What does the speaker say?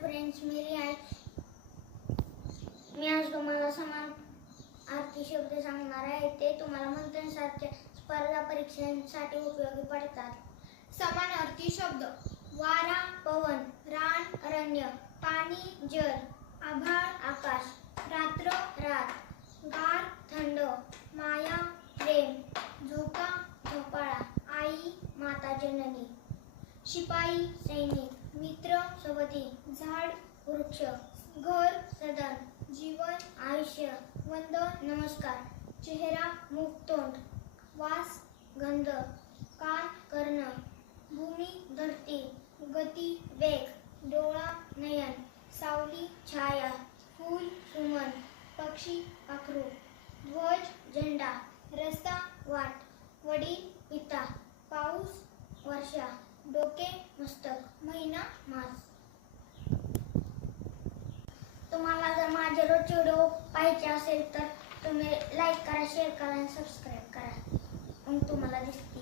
Friends, मी आज तुम्हाला समानार्थी शब्द सांगणार आहे. ते तुम्हाला मंथनसारख्या स्पर्धा परीक्षांसाठी उपयोगी पडतात. समानार्थी शब्द: वारा पवन, रान अरण्य, पाणी जल, आभाळ आकाश, रात्र रात, गार थंड, माया प्रेम, झोका झोपाळा, आई माता जननी, शिपाई सैनिक, मित्र सोबती, झाड वृक्ष, घर सदन, जीवन आयुष्य, वंदन नमस्कार, चेहरा मुख तोंड, वास गंध, कान कर्ण, भूमी धरती, गती वेग, डोळा नयन, सावली छाया, फूल सुमन, पक्षी पाखरू, ध्वज झेंडा, रस्ता वाट, वडील पिता, पाऊस वर्षा, डोके मस्तक, महिना मास. तुम्हाला जर माझे रोजचे व्हिडिओ पाहायचे असेल तर तुम्ही लाईक करा, शेअर करा आणि सबस्क्राईब करा. मग तुम्हाला दिसतील.